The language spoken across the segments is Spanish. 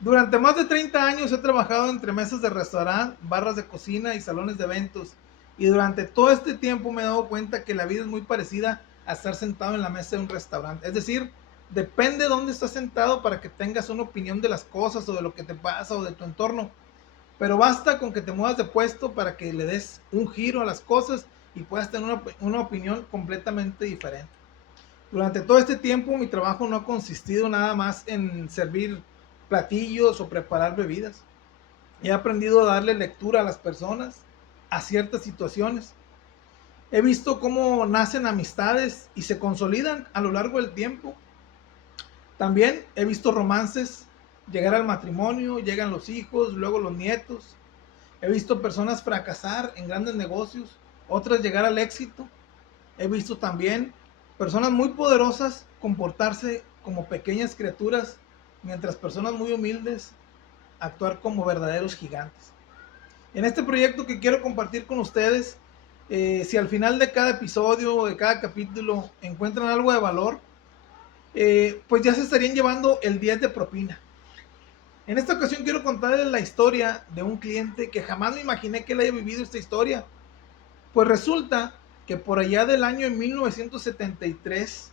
Durante más de 30 años he trabajado entre mesas de restaurante, barras de cocina y salones de eventos. Y durante todo este tiempo me he dado cuenta que la vida es muy parecida a estar sentado en la mesa de un restaurante. Es decir, depende de dónde estás sentado para que tengas una opinión de las cosas o de lo que te pasa o de tu entorno. Pero basta con que te muevas de puesto para que le des un giro a las cosas y puedas tener una opinión completamente diferente. Durante todo este tiempo mi trabajo no ha consistido nada más en servir platillos o preparar bebidas. He aprendido a darle lectura a las personas, a ciertas situaciones. He visto cómo nacen amistades y se consolidan a lo largo del tiempo. También he visto romances llegar al matrimonio, llegan los hijos, luego los nietos. He visto personas fracasar en grandes negocios, otras llegar al éxito. He visto también personas muy poderosas comportarse como pequeñas criaturas, mientras personas muy humildes actuar como verdaderos gigantes. En este proyecto que quiero compartir con ustedes, si al final de cada episodio o de cada capítulo encuentran algo de valor, pues ya se estarían llevando el 10 de propina. En esta ocasión quiero contarles la historia de un cliente que jamás me imaginé que él haya vivido esta historia. Pues resulta que por allá del año en 1973,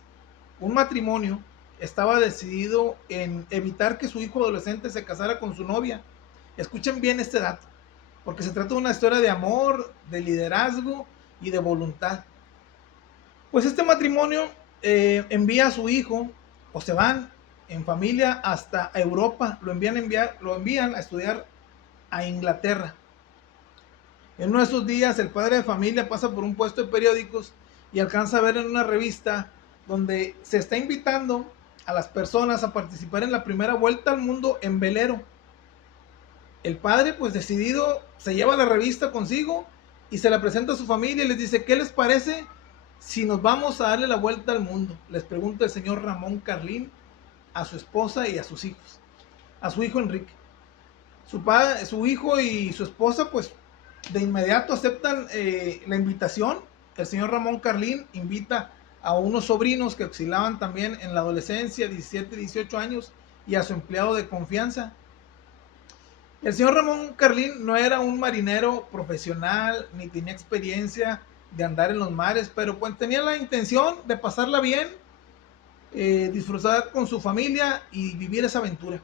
un matrimonio estaba decidido en evitar que su hijo adolescente se casara con su novia. Escuchen bien este dato, porque se trata de una historia de amor, de liderazgo y de voluntad. Pues este matrimonio envía a su hijo, o se van en familia hasta Europa, lo envían a estudiar a Inglaterra. En uno de esos días el padre de familia pasa por un puesto de periódicos y alcanza a ver en una revista donde se está invitando a las personas a participar en la primera vuelta al mundo en velero. El padre, pues decidido, se lleva la revista consigo y se la presenta a su familia y les dice: ¿qué les parece si nos vamos a darle la vuelta al mundo? Les pregunta el señor Ramón Carlín a su esposa y a sus hijos, a su hijo Enrique. Su hijo y su esposa, pues de inmediato aceptan la invitación. El señor Ramón Carlín invita a unos sobrinos que oscilaban también en la adolescencia, 17, 18 años, y a su empleado de confianza. El señor Ramón Carlín no era un marinero profesional ni tenía experiencia de andar en los mares, pero pues tenía la intención de pasarla bien, disfrutar con su familia y vivir esa aventura.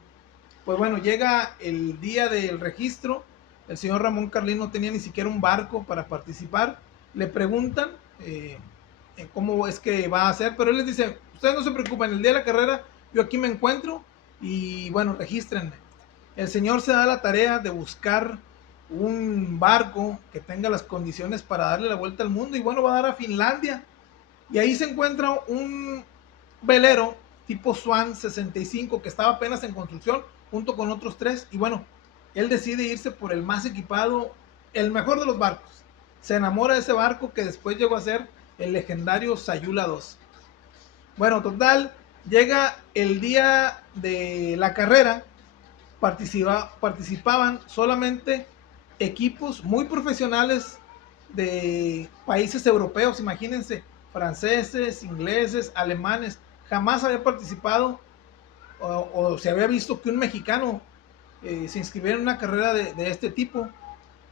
Pues bueno, llega el día del registro. El señor Ramón Carlín no tenía ni siquiera un barco para participar. Le preguntan cómo es que va a hacer, pero él les dice: ustedes no se preocupen, el día de la carrera yo aquí me encuentro y bueno, regístrenme. El señor se da la tarea de buscar un barco que tenga las condiciones para darle la vuelta al mundo y bueno, va a dar a Finlandia. Y ahí se encuentra un velero tipo Swan 65 que estaba apenas en construcción junto con otros tres. Y bueno, él decide irse por el más equipado, el mejor de los barcos. Se enamora de ese barco que después llegó a ser el legendario Sayula 2. Bueno, total, llega el día de la carrera. Participaban solamente equipos muy profesionales de países europeos, imagínense, franceses, ingleses, alemanes. Jamás había participado o se había visto que un mexicano se inscribiera en una carrera de este tipo.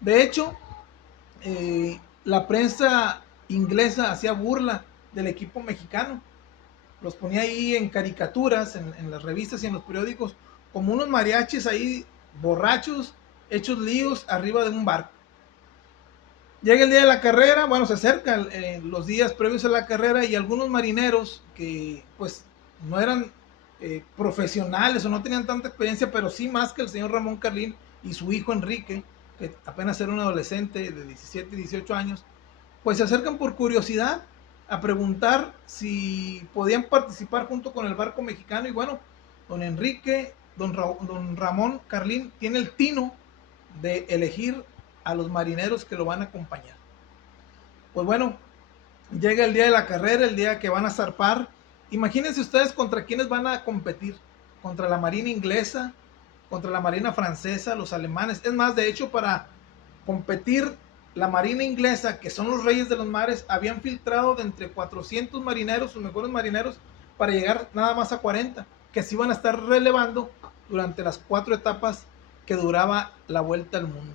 De hecho, la prensa inglesa hacía burla del equipo mexicano. Los ponía ahí en caricaturas, en las revistas y en los periódicos, como unos mariachis ahí borrachos, hechos líos arriba de un barco. Llega el día de la carrera, bueno, se acercan los días previos a la carrera y algunos marineros que pues no eran profesionales o no tenían tanta experiencia, pero sí más que el señor Ramón Carlín y su hijo Enrique, que apenas era un adolescente de 17, 18 años, pues se acercan por curiosidad a preguntar si podían participar junto con el barco mexicano. Y bueno, don Enrique, don Ramón Carlín tiene el tino de elegir a los marineros que lo van a acompañar. Pues bueno, llega el día de la carrera, el día que van a zarpar. Imagínense ustedes contra quiénes van a competir: contra la marina inglesa, contra la marina francesa, los alemanes. Es más, de hecho, para competir, la marina inglesa, que son los reyes de los mares, habían filtrado de entre 400 marineros, sus mejores marineros, para llegar nada más a 40, que se iban a estar relevando durante las 4 etapas que duraba la vuelta al mundo.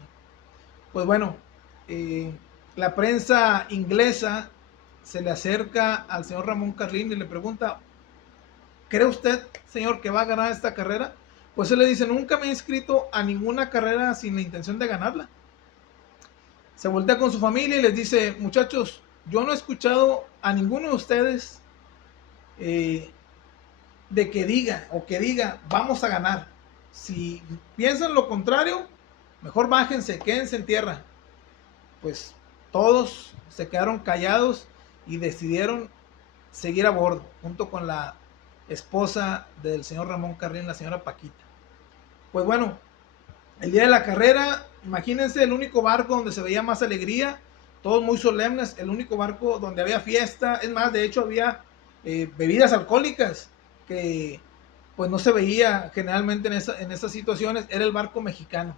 Pues bueno, la prensa inglesa se le acerca al señor Ramón Carlín y le pregunta, ¿cree usted, señor, que va a ganar esta carrera? Pues él le dice, nunca me he inscrito a ninguna carrera sin la intención de ganarla. Se voltea con su familia y les dice, muchachos, yo no he escuchado a ninguno de ustedes de que diga, vamos a ganar. Si piensan lo contrario, mejor bájense, quédense en tierra. Pues todos se quedaron callados y decidieron seguir a bordo, junto con la esposa del señor Ramón Carlín, la señora Paquita. Pues bueno, el día de la carrera, imagínense el único barco donde se veía más alegría, todos muy solemnes, el único barco donde había fiesta, es más, de hecho había bebidas alcohólicas que pues no se veía generalmente en esas situaciones, era el barco mexicano.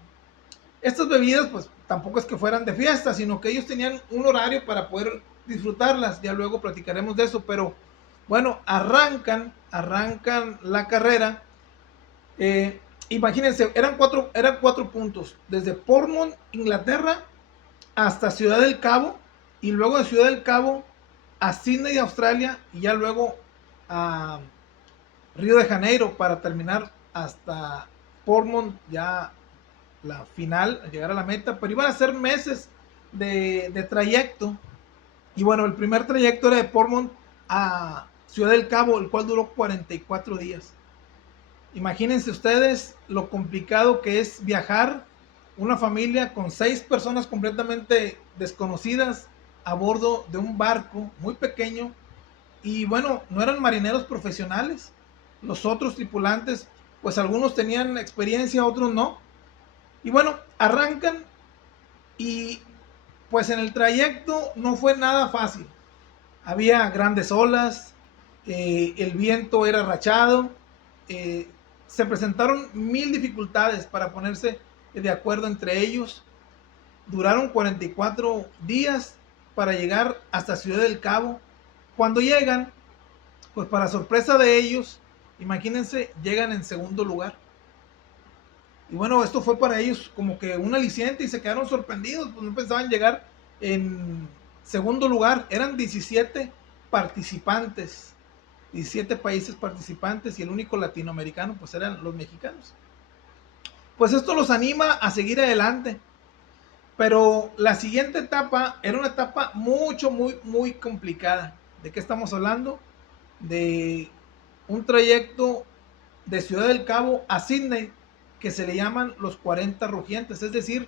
Estas bebidas pues tampoco es que fueran de fiesta, sino que ellos tenían un horario para poder disfrutarlas, ya luego platicaremos de eso, pero bueno, arrancan la carrera. Imagínense, eran cuatro puntos, desde Portsmouth, Inglaterra, hasta Ciudad del Cabo, y luego de Ciudad del Cabo a Sydney, Australia, y ya luego a Río de Janeiro para terminar hasta Portsmouth, ya la final, llegar a la meta, pero iban a ser meses de trayecto. Y bueno, el primer trayecto era de Portsmouth a Ciudad del Cabo, el cual duró 44 días. Imagínense ustedes lo complicado que es viajar una familia con 6 personas completamente desconocidas a bordo de un barco muy pequeño. Y bueno, no eran marineros profesionales. Los otros tripulantes, pues algunos tenían experiencia, otros no. Y bueno, arrancan y pues en el trayecto no fue nada fácil. Había grandes olas, el viento era rachado, se presentaron 1000 dificultades para ponerse de acuerdo entre ellos. Duraron 44 días para llegar hasta Ciudad del Cabo. Cuando llegan, pues para sorpresa de ellos, imagínense, llegan en segundo lugar. Y bueno, esto fue para ellos como que un aliciente y se quedaron sorprendidos, pues no pensaban llegar en segundo lugar. Eran 17 participantes, 17 países participantes y el único latinoamericano pues eran los mexicanos. Pues esto los anima a seguir adelante. Pero la siguiente etapa era una etapa muy complicada. ¿De qué estamos hablando? De un trayecto de Ciudad del Cabo a Sydney que se le llaman los 40 rugientes. Es decir,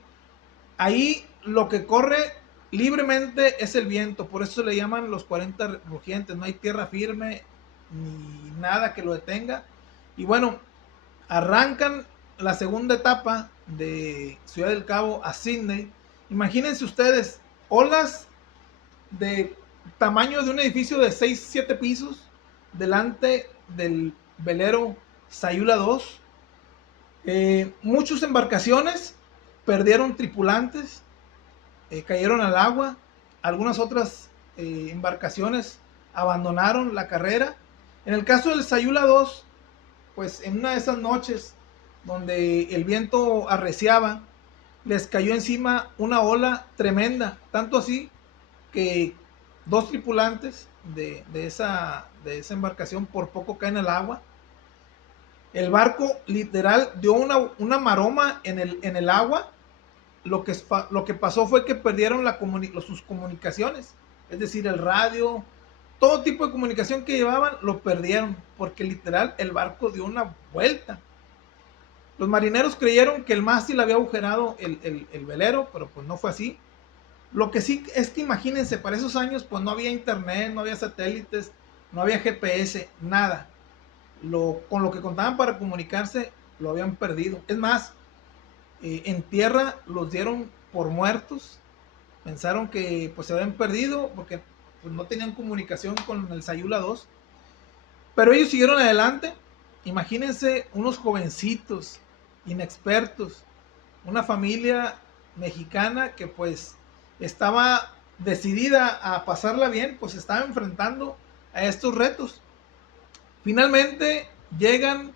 ahí lo que corre libremente es el viento, por eso se le llaman los 40 rugientes. No hay tierra firme ni nada que lo detenga. Y bueno, arrancan la segunda etapa de Ciudad del Cabo a Sydney. Imagínense ustedes, olas de tamaño de un edificio de 6-7 pisos delante del velero Sayula 2. Muchas embarcaciones perdieron tripulantes, cayeron al agua. Algunas otras embarcaciones abandonaron la carrera. En el caso del Sayula 2, pues en una de esas noches donde el viento arreciaba, les cayó encima una ola tremenda, tanto así que 2 tripulantes de esa embarcación por poco caen al agua. El barco literal dio una maroma en el agua. Lo que pasó fue que perdieron sus comunicaciones, es decir, el radio, todo tipo de comunicación que llevaban lo perdieron, porque literal el barco dio una vuelta. Los marineros creyeron que el mástil había agujerado el velero, pero pues no fue así. Lo que sí es que imagínense, para esos años pues no había internet, no había satélites, no había GPS, nada. Con lo que contaban para comunicarse lo habían perdido. Es más, en tierra los dieron por muertos. Pensaron que pues se habían perdido porque pues, no tenían comunicación con el Sayula 2. Pero ellos siguieron adelante. Imagínense unos jovencitos, inexpertos, una familia mexicana que pues estaba decidida a pasarla bien, pues estaba enfrentando a estos retos. Finalmente llegan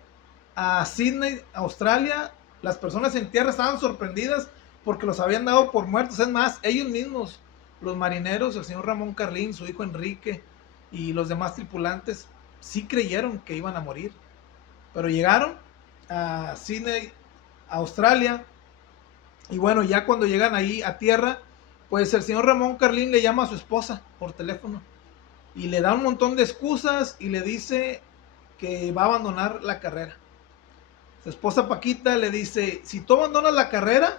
a Sydney, Australia, las personas en tierra estaban sorprendidas porque los habían dado por muertos. Es más, ellos mismos, los marineros, el señor Ramón Carlín, su hijo Enrique y los demás tripulantes, sí creyeron que iban a morir. Pero llegaron a Sydney, Australia, y bueno, ya cuando llegan ahí a tierra, pues el señor Ramón Carlín le llama a su esposa por teléfono y le da un montón de excusas y le dice que va a abandonar la carrera. Su esposa Paquita le dice, si tú abandonas la carrera,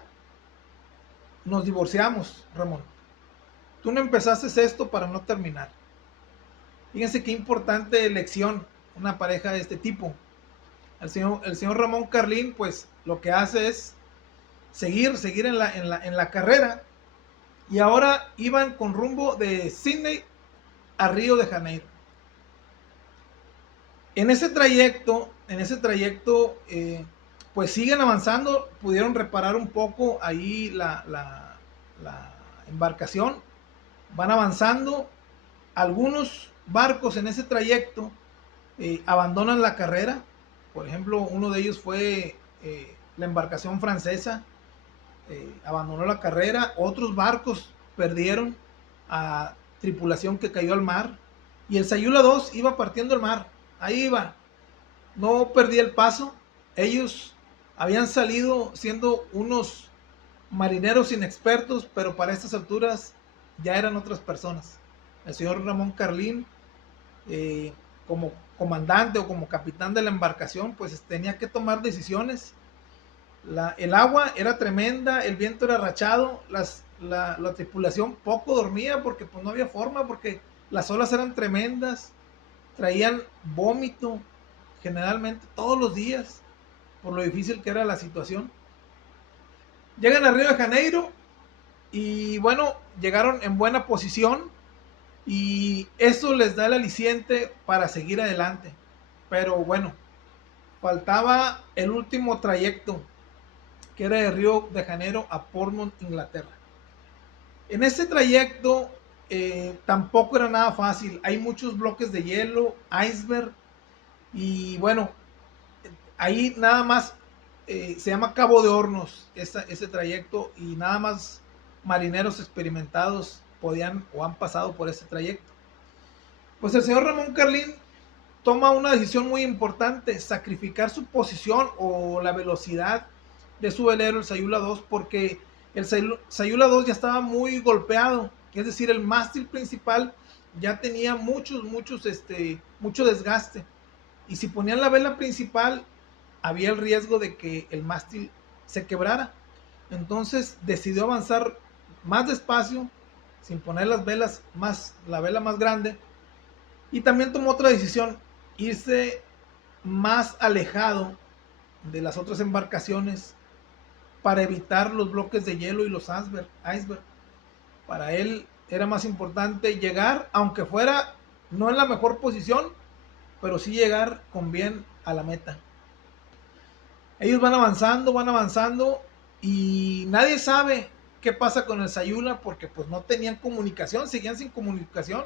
nos divorciamos, Ramón. Tú no empezaste esto para no terminar. Fíjense qué importante elección una pareja de este tipo. El señor Ramón Carlín, pues lo que hace es seguir en la carrera. Y ahora iban con rumbo de Sydney a Río de Janeiro. En ese trayecto, pues siguen avanzando, pudieron reparar un poco ahí la embarcación, van avanzando, algunos barcos en ese trayecto abandonan la carrera, por ejemplo, uno de ellos fue la embarcación francesa, abandonó la carrera, otros barcos perdieron a tripulación que cayó al mar, y el Sayula 2 iba partiendo el mar, ahí iba, no perdía el paso. Ellos habían salido siendo unos marineros inexpertos, pero para estas alturas ya eran otras personas. El señor Ramón Carlín, como comandante o como capitán de la embarcación, pues tenía que tomar decisiones. El agua era tremenda, el viento era rachado, la tripulación poco dormía porque pues no había forma, porque las olas eran tremendas, traían vómito generalmente todos los días por lo difícil que era la situación. Llegan a Río de Janeiro y bueno, llegaron en buena posición y eso les da el aliciente para seguir adelante. Pero bueno, faltaba el último trayecto, que era de Río de Janeiro a Portsmouth, Inglaterra. En ese trayecto tampoco era nada fácil. Hay muchos bloques de hielo, iceberg, y bueno, ahí nada más se llama Cabo de Hornos ese trayecto, y nada más marineros experimentados podían o han pasado por ese trayecto. Pues el señor Ramón Carlín toma una decisión muy importante, sacrificar su posición o la velocidad de su velero, el Sayula 2, porque el Sayula 2 ya estaba muy golpeado, es decir, el mástil principal ya tenía mucho desgaste, y si ponían la vela principal había el riesgo de que el mástil se quebrara. Entonces decidió avanzar más despacio, sin poner la vela más grande, y también tomó otra decisión, irse más alejado de las otras embarcaciones para evitar los bloques de hielo y los iceberg. Para él era más importante llegar, aunque fuera no en la mejor posición, pero sí llegar con bien a la meta. Ellos van avanzando y nadie sabe qué pasa con el Sayula porque pues no tenían comunicación, seguían sin comunicación.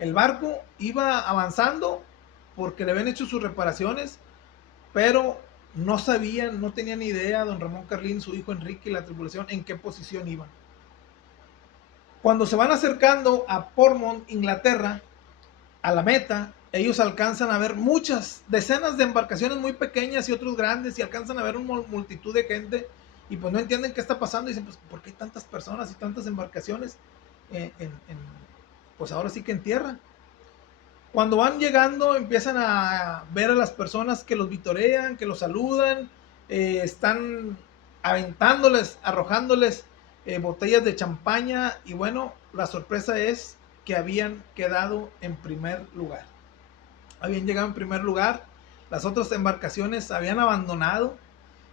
El barco iba avanzando porque le habían hecho sus reparaciones, pero no sabían, no tenían idea don Ramón Carlín, su hijo Enrique y la tripulación en qué posición iban. Cuando se van acercando a Portsmouth, Inglaterra, a la meta, ellos alcanzan a ver decenas de embarcaciones muy pequeñas y otros grandes, y alcanzan a ver una multitud de gente, y pues no entienden qué está pasando, y dicen, pues, ¿por qué hay tantas personas y tantas embarcaciones pues ahora sí que en tierra? Cuando van llegando, empiezan a ver a las personas que los vitorean, que los saludan, están aventándoles, arrojándoles botellas de champaña, y bueno, la sorpresa es que habían quedado en primer lugar. Habían llegado en primer lugar, las otras embarcaciones habían abandonado,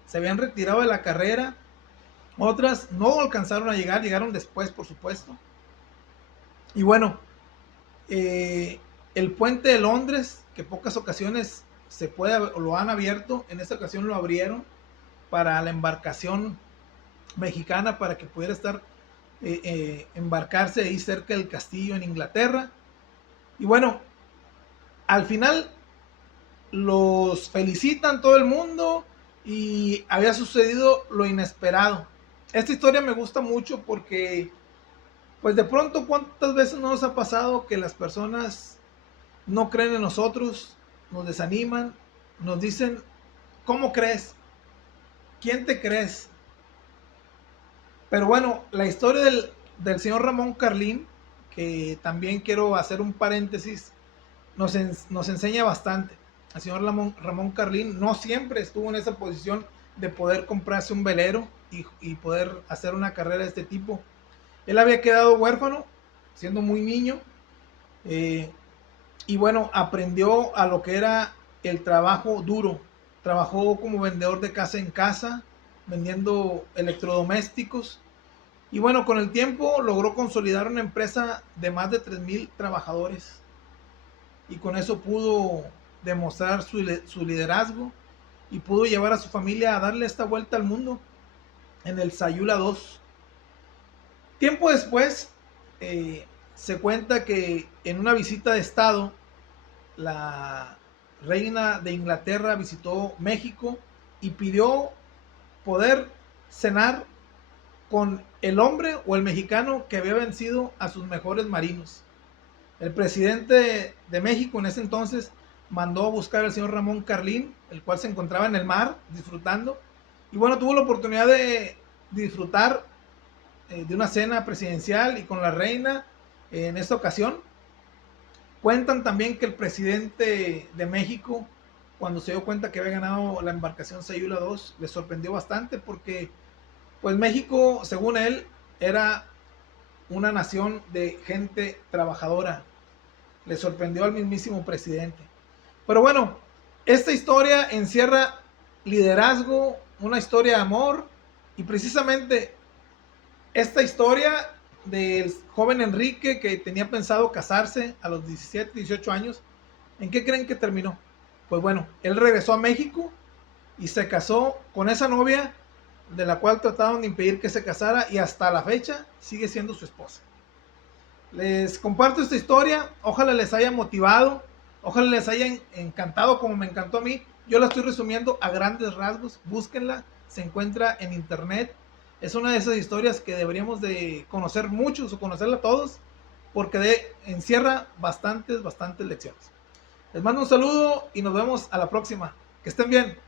se habían retirado de la carrera, otras no alcanzaron a llegar, llegaron después, por supuesto. Y bueno, el puente de Londres, que pocas ocasiones lo han abierto, en esta ocasión lo abrieron para la embarcación mexicana, para que pudiera embarcarse ahí cerca del castillo en Inglaterra. Y bueno, al final los felicitan todo el mundo y había sucedido lo inesperado. Esta historia me gusta mucho porque, pues de pronto, ¿cuántas veces nos ha pasado que las personas no creen en nosotros, nos desaniman, nos dicen, ¿cómo crees? ¿Quién te crees? Pero bueno, la historia del señor Ramón Carlín, que también quiero hacer un paréntesis, nos enseña bastante. El señor Ramón Carlín no siempre estuvo en esa posición de poder comprarse un velero y poder hacer una carrera de este tipo. Él había quedado huérfano siendo muy niño, eh, y bueno, aprendió a lo que era el trabajo duro. Trabajó como vendedor de casa en casa, vendiendo electrodomésticos. Y bueno, con el tiempo logró consolidar una empresa de más de 3,000 trabajadores. Y con eso pudo demostrar su liderazgo y pudo llevar a su familia a darle esta vuelta al mundo en el Sayula 2. Tiempo después, se cuenta que en una visita de Estado, la reina de Inglaterra visitó México y pidió poder cenar con el hombre o el mexicano que había vencido a sus mejores marinos. El presidente de México en ese entonces mandó a buscar al señor Ramón Carlín, el cual se encontraba en el mar disfrutando. Y bueno, tuvo la oportunidad de disfrutar de una cena presidencial y con la reina en esta ocasión. Cuentan también que el presidente de México, cuando se dio cuenta que había ganado la embarcación Sayula 2, le sorprendió bastante porque, pues México, según él, era una nación de gente trabajadora. Le sorprendió al mismísimo presidente. Pero bueno, esta historia encierra liderazgo, una historia de amor, y precisamente esta historia del joven Enrique que tenía pensado casarse a los 17, 18 años, ¿en qué creen que terminó? Pues bueno, él regresó a México y se casó con esa novia de la cual trataron de impedir que se casara y hasta la fecha sigue siendo su esposa. Les comparto esta historia, ojalá les haya motivado, ojalá les haya encantado como me encantó a mí. Yo la estoy resumiendo a grandes rasgos, búsquenla, se encuentra en internet. Es una de esas historias que deberíamos de conocer muchos o conocerla todos, porque encierra bastantes lecciones. Les mando un saludo y nos vemos a la próxima. Que estén bien.